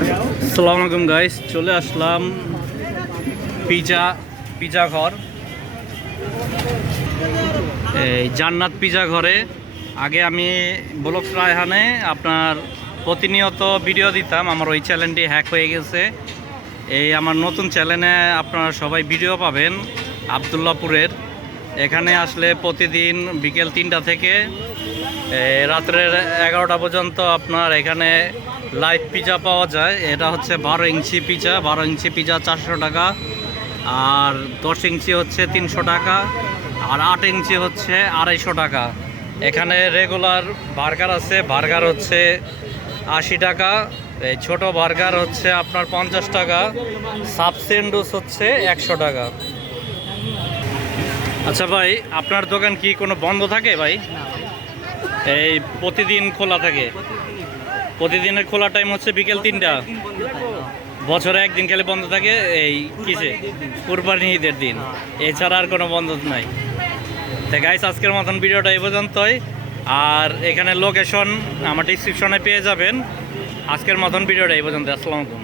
আসসালামু আলাইকুম গাইস চলে আসলাম পিজা পিজা ঘর। এই জান্নাত পিজা ঘরে। আগে আমি ব্লক রায়হানে আপনার প্রতিনিয়ত ভিডিও দিতাম, আমার ওই চ্যানেলটি হ্যাক হয়ে গেছে। এই আমার নতুন চ্যানেলে আপনারা সবাই ভিডিও পাবেন, আবদুল্লাপুরের। এখানে আসলে প্রতিদিন বিকেল তিনটা থেকে রাত্রের এগারোটা পর্যন্ত আপনার এখানে লাইভ পিজা পাওয়া যায়। এটা হচ্ছে বারো ইঞ্চি পিজা বারো ইঞ্চি পিজা চারশো টাকা। আর দশ ইঞ্চি হচ্ছে তিনশো টাকা, আর আট ইঞ্চি হচ্ছে আড়াইশো টাকা। এখানে রেগুলার বার্গার আছে বার্গার হচ্ছে আশি টাকা। এই ছোটো বার্গার হচ্ছে আপনার পঞ্চাশ টাকা সাবসেন্ডুস হচ্ছে একশো টাকা। আচ্ছা ভাই আপনার দোকান কি কোনো বন্ধ থাকে ভাই? এই প্রতিদিন খোলা থাকে? প্রতিদিনের খোলা টাইম হচ্ছে বিকেল তিনটা। বছরে একদিন খেলে বন্ধ থাকে এই কিসে? কুরবানি ঈদের দিন। এছাড়া আর কোনো বন্ধ নাই। তো গাইস আজকের মতন ভিডিওটা এই পর্যন্তই। আর এখানে লোকেশন আমার ডিসক্রিপশনে পেয়ে যাবেন। আজকের মতন ভিডিওটা এই পর্যন্ত। আসসালামু আলাইকুম।